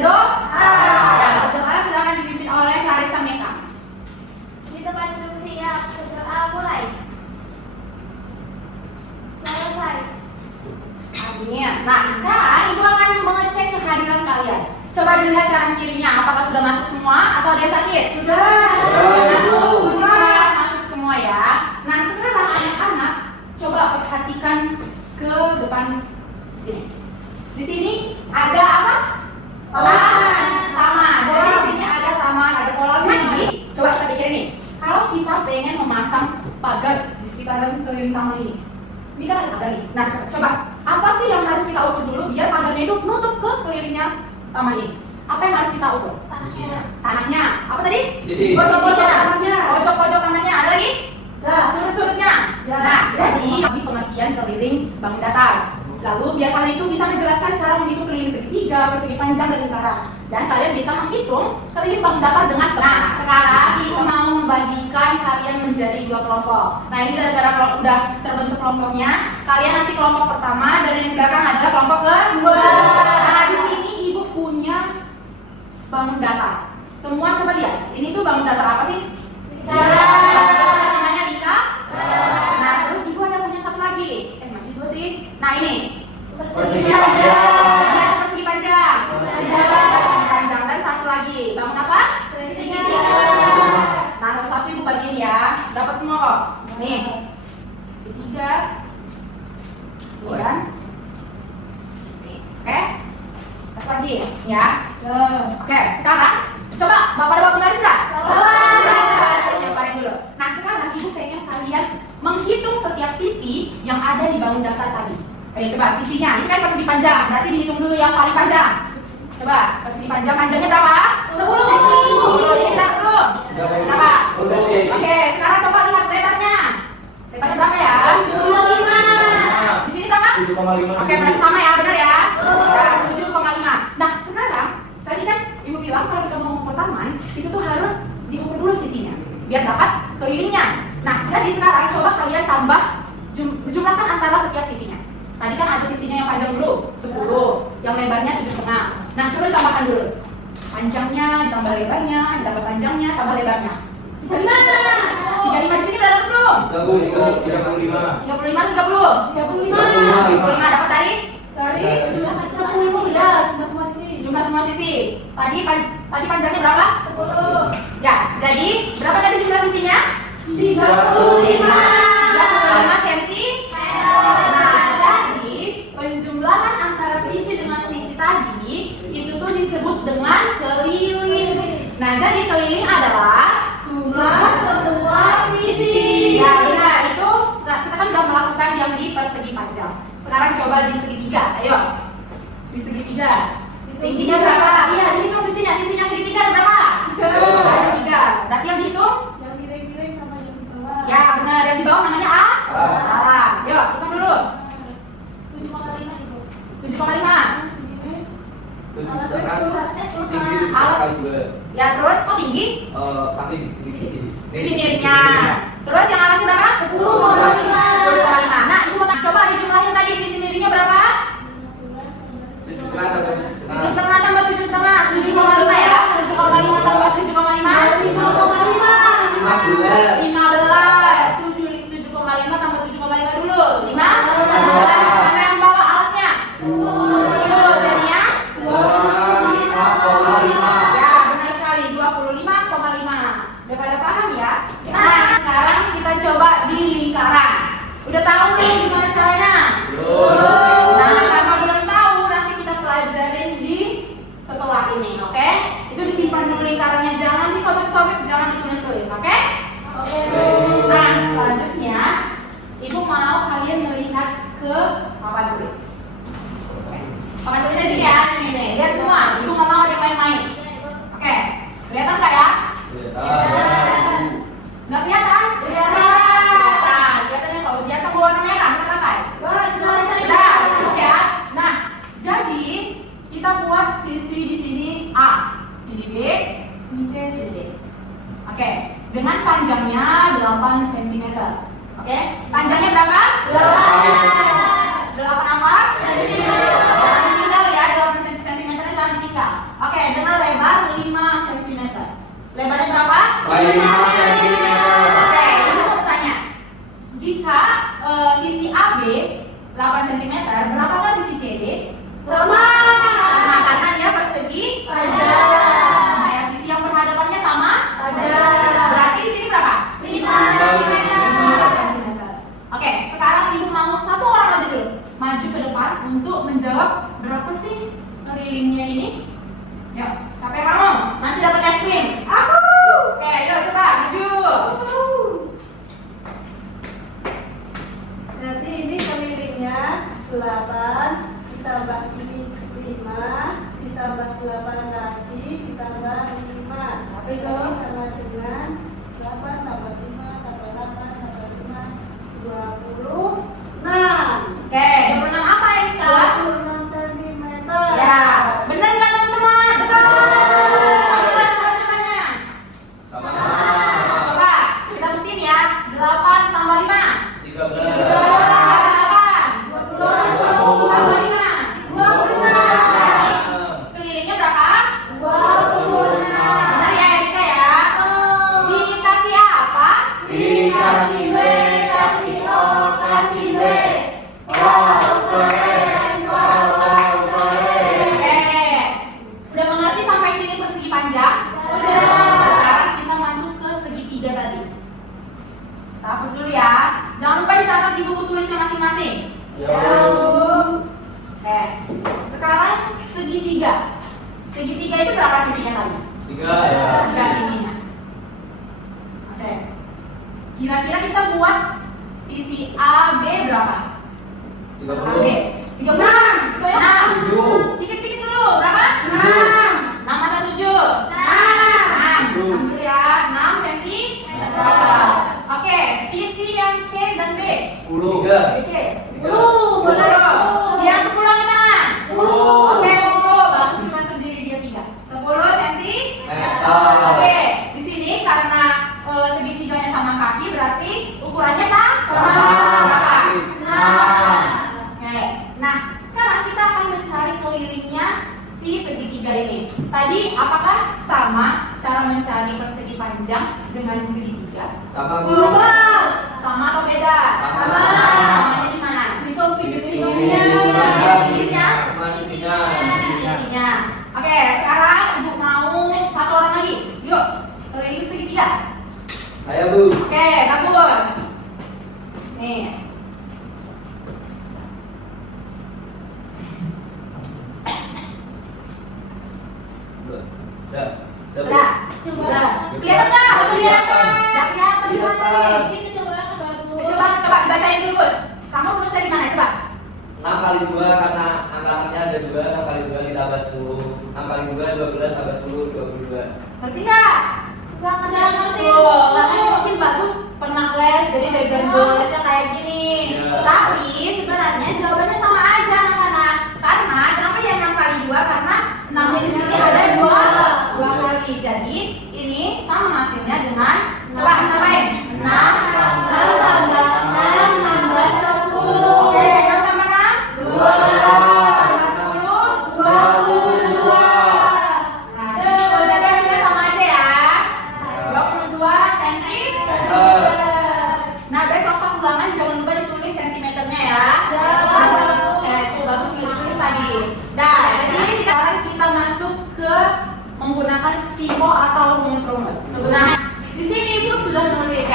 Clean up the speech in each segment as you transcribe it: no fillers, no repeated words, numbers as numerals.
berdoa. Ya, berdoa silakan dipimpin oleh Clarissa Meka. Di tempat duduk siap, berdoa mulai. Selesai. Amin. Nah, sekarang Ibu akan mengecek kehadiran kalian. Coba dilihat kanan kirinya, apakah sudah masuk semua atau ada yang sakit? Sudah masuk. Puji Tuhan, masuk semua ya. Nah, sekarang anak-anak coba perhatikan ke depan sini. Di sini ada apa? Taman. Jadi di sini ada taman, ada kolam. Jadi, coba kita pikirin nih. Kalau kita pengen memasang pagar di sekitaran keliling taman ini kan ada pagar nih. Nah, coba apa sih yang harus kita ukur dulu biar pagarnya itu nutup ke kelilingnya taman ini? Apa yang harus kita ukur? Tanahnya. Apa tadi? Pojok-pojoknya. Pojok-pojok tamannya. Ada lagi? Sudut-sudutnya. Nah, jadi di pengertian keliling bangun datar. Lalu biar kalian itu bisa menjelaskan cara menghitung keliling segitiga, persegi panjang, dan lingkaran. Dan kalian bisa menghitung keliling bangun datar dengan tepat. Nah, sekarang Ibu mau membagikan kalian menjadi 2 kelompok. Nah, ini gara-gara udah terbentuk kelompoknya, kalian nanti kelompok pertama dan yang di belakang adalah kelompok kedua. Nah, di sini Ibu punya bangun datar. Semua coba lihat. Ini tuh bangun datar apa sih? Namanya Dika. Nah, terus Ibu ada punya satu lagi. Masih 2 sih. Nah, ini persegi panjang. Persegi panjang. Dan satu lagi. Bangun apa? Nah, satu-satu Ibu bagiin ya. Dapat semua kok. Nih. Segitiga. Kemudian. Oke. Satu lagi ya. Oke, sekarang coba Bapak ada bapak garis nggak? Siapkan dulu. Nah, sekarang Ibu pengen kalian menghitung setiap sisi yang ada di bangun datar tadi. Coba sisinya. Ini kan persegi panjang. Berarti dihitung dulu yang paling panjang. Coba persegi panjang. Panjangnya berapa? 10. Ini kita dulu. Berapa? Oke, sekarang coba lihat lebarnya. Lebarnya berapa ya? 5. Di sini berapa? 7,5. Oke, berarti sama ya, benar ya? 7,5. Nah, sekarang tadi kan Ibu bilang kalau kita mau mengukur taman, itu tuh harus diukur dulu sisinya biar dapat kelilingnya. Nah, jadi sekarang coba kalian tambah jumlahkan antara setiap sisinya. Tadi kan ada sisinya yang panjang dulu 10, yang lebarnya 7,5. Nah, coba ditambahkan dulu. Panjangnya ditambah lebarnya, ditambah panjangnya, tambah lebarnya. 35 di sini udah dapat belum? 35. 35 atau 30? 35 dapat tadi? Jumlah semua sisi. Tadi panjangnya berapa? 10. Ya, jadi berapa tadi jumlah sisinya? 35 cm. Nah, jadi penjumlahan antara sisi dengan sisi tadi itu tuh disebut dengan keliling. Nah, jadi keliling adalah jumlah semua sisi. Ya, benar. Itu kita kan udah melakukan yang di persegi panjang. Sekarang coba di segitiga. Ayo. Di segitiga. Tingginya berapa? Iya, dihitung sisinya. Sisinya segitiga ada berapa? 3. Berarti yang dihitung? Yang miring-miring sama yang di bawah. Ya, benar. Yang di bawah namanya alas. Yuk, hitung dulu. 7,5 itu. 7,5. 7,5. Alas. Ya, terus tinggi? Samping sisi. Sisi miringnya. Terus yang alasnya berapa? 10,5. 10,5. Nah, Ibu mau coba dijumlahin tadi sisi miringnya berapa? 7,5 tambah 7,5. 7,5 ya. 7,5 tambah 7,5. 15. 7,5 tambah 7,5 dulu. 15. Sama yang bawah alasnya. 10. Jadinya 25,5. ya, benar sekali. 25,5. Udah pada paham ya? Nah, sekarang kita coba di lingkaran. Udah tahu belum gimana caranya? Nah, karena belum tahu, nanti kita pelajarin di setelah ini, oke? Itu disimpan dulu lingkarannya, jangan disobek-sobek, jangan ditulis-tulis, oke? Nah, selanjutnya Ibu mau kalian melihat ke papan tulis. Papan tulisnya sini ya, sini. Lihat semua, Ibu nggak mau ada yang main-main. Oke, kelihatan nggak ya? Nggak kelihatan? Kelihatan. Kelihatannya kalau Zia kan warna merah, kita pakai. Sudah, cukup ya. Nah, jadi kita buat sisi di sini A, sini B, sini C, sini D. Oke, dengan panjangnya 8 cm. Oke, panjangnya berapa? 8 apa? Jangan ditinggal ya, 8 cm jangan ditinggal. Oke, Lebarnya berapa? 5 cm. Oke, ibu mau tanya. Jika sisi AB 8 cm, berapakah sisi CD? Sama. Sama, karena dia persegi Panjang. Nah, ya, sisi yang berhadapannya sama? Panjang. Berarti di sini berapa? 5 cm. Oke, sekarang ibu mau satu orang aja dulu maju ke depan untuk menjawab berapa sih kelilingnya ini. Yuk, siapa yang mau? Nanti dapat es krim. Aku. Oke, yuk coba maju. Nanti ini kelilingnya 8 ditambah ini 5 ditambah 8 lagi ditambah 5. Apa itu? Sama dengan 8 tambah 5 tambah 8 tambah 5 26. Oke, 26 apa ini kak? 26 cm. Ya, benar nggak teman-teman? Betul. Coba jawabannya. Sama. Coba kita buktiin ya. 8 tambah 5. 13. Kelilingnya berapa? 26. Benar ya Erika ya? Dikasih apa? Dikasih B, kasih O, kasih B. Oke. Udah mengerti sampai sini persegi panjang? Sekarang kita masuk ke segitiga tadi. Kita hapus dulu ya. Jangan lupa dicatat di buku tulisnya masing-masing. Oke. Sekarang segitiga. Segitiga itu berapa sisinya tadi? 3. 3 sisinya. Oke. Kira-kira kita buat sisi AB berapa? 30. 36. 6. 7. Dikit-dikit dulu. Berapa? 6 atau 7? 6 dulu ya. 6 cm. Oke. Sisi yang C dan B. 10. C. 10. Biar 10 angkat tangan. 10. Oke, 10. Bagus cuma sendiri dia 3. 10 cm. Oke. Di sini karena segitiganya sama kaki berarti ukurannya sama. Berapa? 6. Oke. Nah, sekarang kita akan mencari kelilingnya si segitiga ini. Tadi apakah sama cara mencari persegi panjang dengan segitiga? Sama. Sama atau beda? Sama. Samanya di mana? Di topi Pinggirnya. Sisinya. Oke, sekarang ibu mau satu orang lagi. Yuk, keliling segitiga. Saya Bu. Oke, bagus. Nih. Udah. Udah. Udah. Kelihatan nggak? Kelihatan. Nggak kelihatan di mana nih? Coba dibacain dulu Gus. Kamu baca di mana coba? 6 kali 2 karena angka-angkanya ada 2, 6 kali 2 ditambah 10. 6 kali 2 12 tambah 10 22. Ngerti nggak? Nggak ngerti. Tuh, makanya mungkin bagus pernah les, jadi belajar dulu lesnya kayak gini. Iya. Tapi sebenarnya jawabannya sama aja anak-anak. Karena kenapa dia 6 kali 2? Karena 6-nya di sini ada 2 kali. Jadi ini sama hasilnya dengan coba tambahin 6 tambah 6 tambah 10. Oke, yang tambah 6 tambah 10 22. Nah, kalau jadi hasilnya sama aja ya. 22 cm. Nah, besok pas ulangan jangan lupa ditulis sentimeternya ya. Itu bagus nggak ditulis tadi. Nah, jadi sekarang kita masuk ke menggunakan simo atau rumus-rumus. Sebenarnya di sini ibu sudah menulis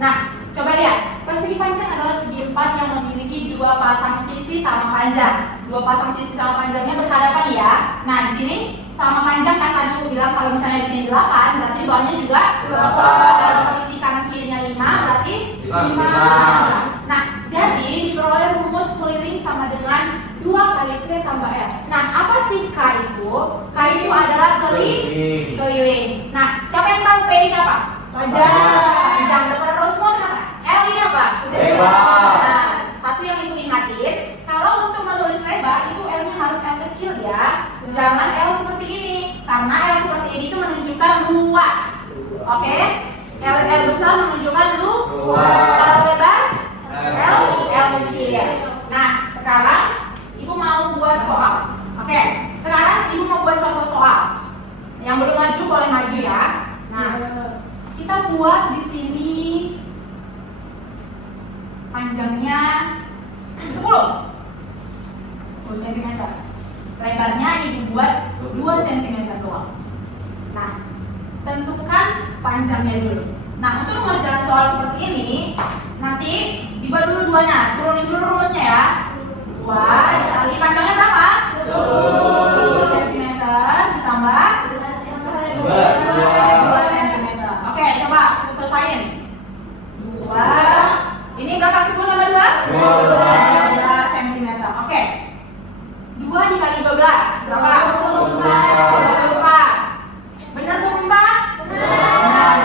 Nah, coba lihat. Persegi panjang adalah segi empat yang memiliki dua pasang sisi sama panjang. Dua pasang sisi sama panjangnya berhadapan ya. Nah, di sini sama panjang kan tadi aku bilang kalau misalnya di sini 8, berarti di bawahnya juga 8. Kalau di sisi kanan kirinya 5, berarti 5. Nah, jadi diperoleh rumus keliling sama dengan 2 kali P tambah L. Nah, apa sih K itu? K itu adalah keliling. Nah, siapa yang tahu P ini apa? Panjang. Panjang. Udah pernah tahu semua kan? L ini apa? Lebar. Nah, satu yang ibu ingatin, kalau untuk menulis lebar itu L-nya harus L kecil ya. Jangan L seperti ini. Karena L seperti ini itu menunjukkan luas. Oke? L besar menunjukkan luas. Kalau lebar L kecil. Nah, sekarang ibu mau buat soal. Oke, sekarang ibu mau buat contoh soal. Yang belum maju boleh maju ya. Nah, buat di sini panjangnya 10 cm. Lebarnya ibu buat 2 cm doang. Nah, tentukan panjangnya dulu. Nah, untuk mengerjakan soal seperti ini, nanti dibuat dulu duanya, turunin dulu rumusnya ya. 2 dikali panjangnya berapa? 10 cm ditambah 2 cm. Oke, coba selesain. 2. Ini berapa 10 tambah 2? 2 cm. Oke. 2 dikali 12 berapa? 24. Benar 24? Benar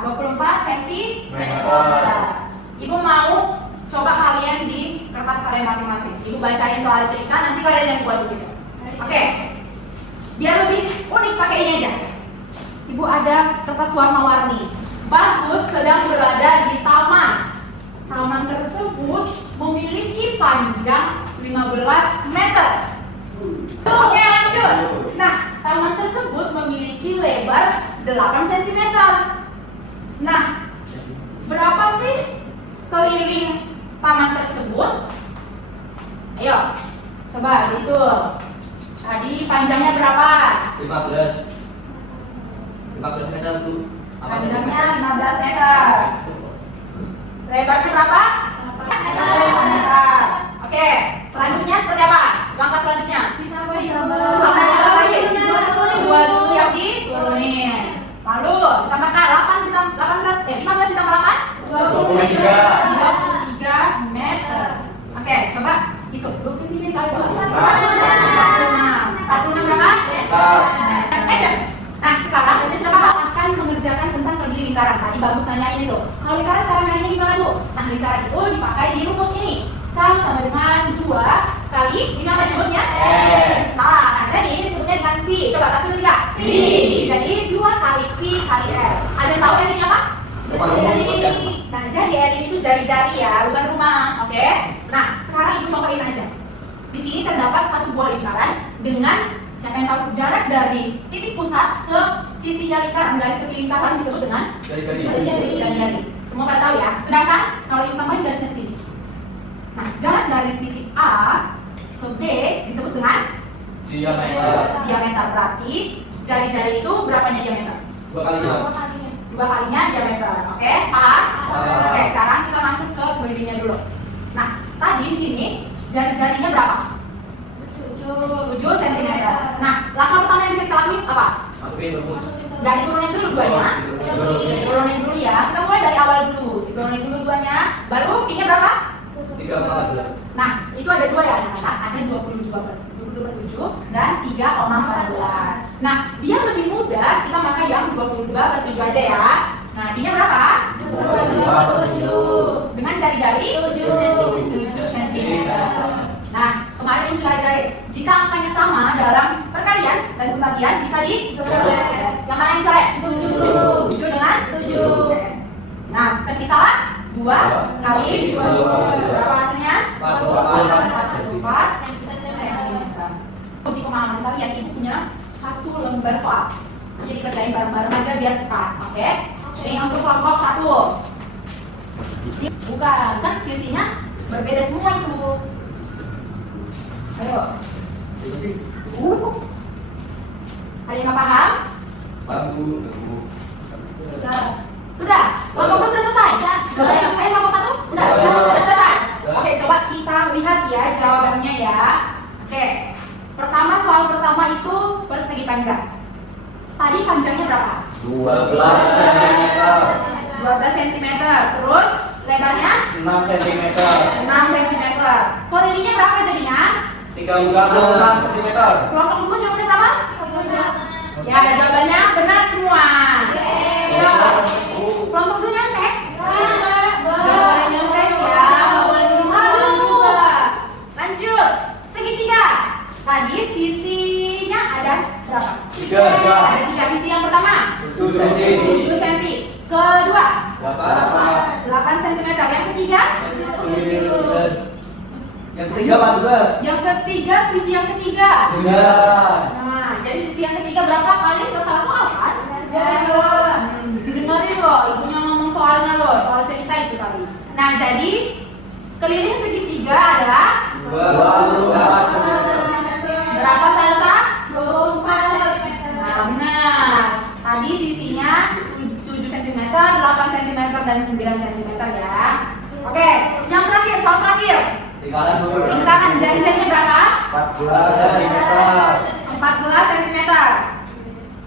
24 cm. Ibu mau coba kalian di kertas kalian masing-masing. Ibu bacain soal cerita, nanti kalian yang buat di situ. Oke. Biar lebih unik pakai ini aja. Ibu ada kertas warna-warni. Bagus sedang berada di taman. Taman tersebut memiliki panjang 15 meter. Oke, lanjut. Nah, taman tersebut memiliki lebar 8 cm. Nah, berapa sih keliling taman tersebut? Ayo, coba hitung. Tadi panjangnya berapa? 15 meter tuh. Panjangnya 15 meter. Lebarnya berapa? 8 meter. Oke, selanjutnya seperti apa? Langkah selanjutnya. Apa yang ditambahin? 2 dulu yang diturunin. Lalu ditambahkan 15 ditambah 8? 23 meter. Oke, coba hitung. 23 kali 2. 46 berapa? Action. Nah, sekarang kita akan mengerjakan tentang pergi lingkaran. Tadi bagus nanya ini tuh. Kalau lingkaran cara mainnya gimana, Bu? Nah, lingkaran itu dipakai di rumus ini. K sama dengan 2 kali, ini apa disebutnya? Salah. Nah, jadi ini disebutnya dengan Pi. Coba 1, 2, 3. Pi. Jadi 2 kali Pi kali L. Ada yang tahu L ini apa? Nah, jadi L ini tuh jari-jari ya, bukan rumah. Oke? Nah, sekarang ibu cobain aja. Di sini terdapat satu buah lingkaran dengan siapa yang tahu jarak dari titik pusat ke sisinya lingkaran, garis tepi lingkaran disebut dengan jari-jari. Semua pada tahu ya. Sedangkan kalau ibu tambahin garisnya di sini. Nah, jarak dari titik A ke B disebut dengan diameter. Berarti jari-jari itu berapanya diameter? 2 kalinya. 2 kalinya diameter. Oke, paham? Oke, sekarang kita masuk ke kelilingnya dulu. Nah, tadi di sini jari-jarinya berapa? 7 cm. Nah, langkah pertama yang bisa kita lakuin apa? Masukin rumus. Nggak diturunin dulu duanya? Diturunin dulu ya. Kita mulai dari awal dulu. Diturunin dulu duanya. Baru P-nya berapa? 3,14. Nah, itu ada 2 ya. Nah, ada 22/7 dan 3,14. Nah, biar lebih mudah, kita pakai yang 22/7 aja ya. Nah, D-nya berapa? 7. Dengan jari-jari 7 cm. Nah, kemarin yang sudah ajarin, jika angkanya sama dalam perkalian dan pembagian bisa dicoret. Yang mana yang dicoret? 7 dengan 7. Nah, tersisa lah 2 kali 2. Berapa hasilnya? 44 cm. Uji pemahaman kalian, ibu punya 1 lembar soal. Jadi kerjain bareng-bareng aja biar cepat, oke? Ini untuk kelompok 1. Bukan, kan sisinya berbeda semua itu. Ayo. Ada yang paham? Sudah. Kelompok 2 sudah selesai? Ayo kelompok 1? Sudah selesai? Oke, coba kita lihat ya jawabannya ya. Oke. Pertama, soal pertama itu persegi panjang. Tadi panjangnya berapa? 12 cm. 12 cm. Terus lebarnya? 6 cm. 6 cm. Kelilingnya berapa jadinya? 36 cm. Kelompok 2 jawabannya berapa? Ya, jawabannya benar semua. Ya. Kelompok 2 nyontek? Gak boleh nyontek ya. Gak boleh dulu juga. Lanjut. Segitiga. Tadi sisinya ada berapa? 3. Ada 3 sisi. Yang pertama 7 cm. 7 cm. Kedua 8 cm. Yang ketiga? Yang ketiga apa juga? Yang ketiga, sisi yang ketiga. 9. Nah, jadi sisi yang ketiga berapa kali? Nggak salah soal kan? Dengerin loh, jadi keliling segitiga adalah 24 cm. berapa Salsa? 24 cm. Nah, benar. Tadi sisinya 7 cm, 8 cm, dan 9 cm ya. Oke, yang terakhir, soal terakhir. Lingkaran Bu. Lingkaran janjiannya berapa? 14 cm. 14 cm.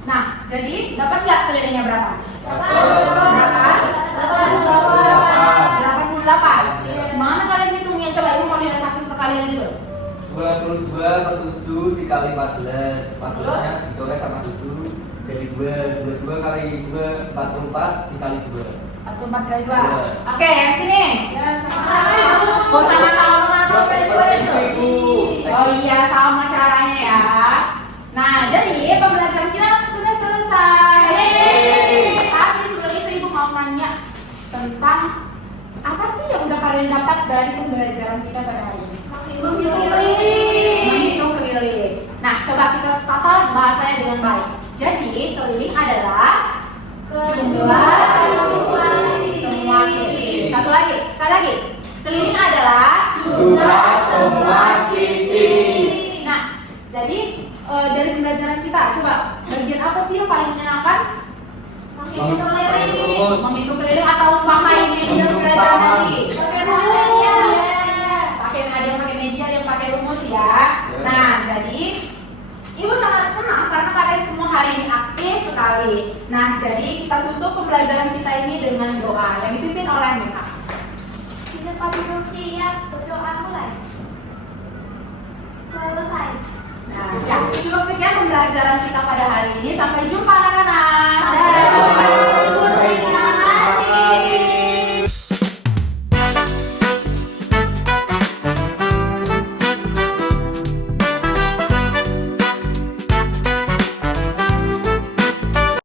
Nah, jadi dapat nggak kelilingnya berapa? Berapa? 88. Mana kalian hitungnya? Coba ibu mau lihat hasil perkalian dulu. 22/7 dikali 14. 14-nya dicoret sama 7 jadi 2. 22 kali 2 44 dikali 2. 44 kali 2. Oke, yang sini. Ya, sama Ibu. Oh, sama-sama mengatur itu. Ibu. Oh iya, sama caranya ya. Nah, jadi pembelajaran kita sudah selesai. Tapi sebelum itu ibu mau nanya tentang apa sih yang udah kalian dapat dari pembelajaran kita pada hari ini? Menghitung keliling. Nah, coba kita tata bahasanya dengan baik. Jadi, keliling adalah jumlah semua sisi. Satu lagi, sekali lagi. Keliling adalah Jumlah semua sisi. Nah, jadi dari pembelajaran kita, coba bagian apa sih yang paling menyenangkan? Menghitung keliling. Menghitung keliling atau pakai media pembelajaran tadi? Pakai media. Pakai, ada yang pakai media, ada yang pakai rumus ya. Nah, jadi ibu sangat senang karena kalian semua hari ini aktif sekali. Nah, jadi kita tutup pembelajaran kita ini dengan doa yang dipimpin oleh Meka. Kita pakai siap berdoa mulai. Selesai. Nah, ya, sekian pembelajaran kita pada hari ini. Sampai jumpa anak-anak. Dadah.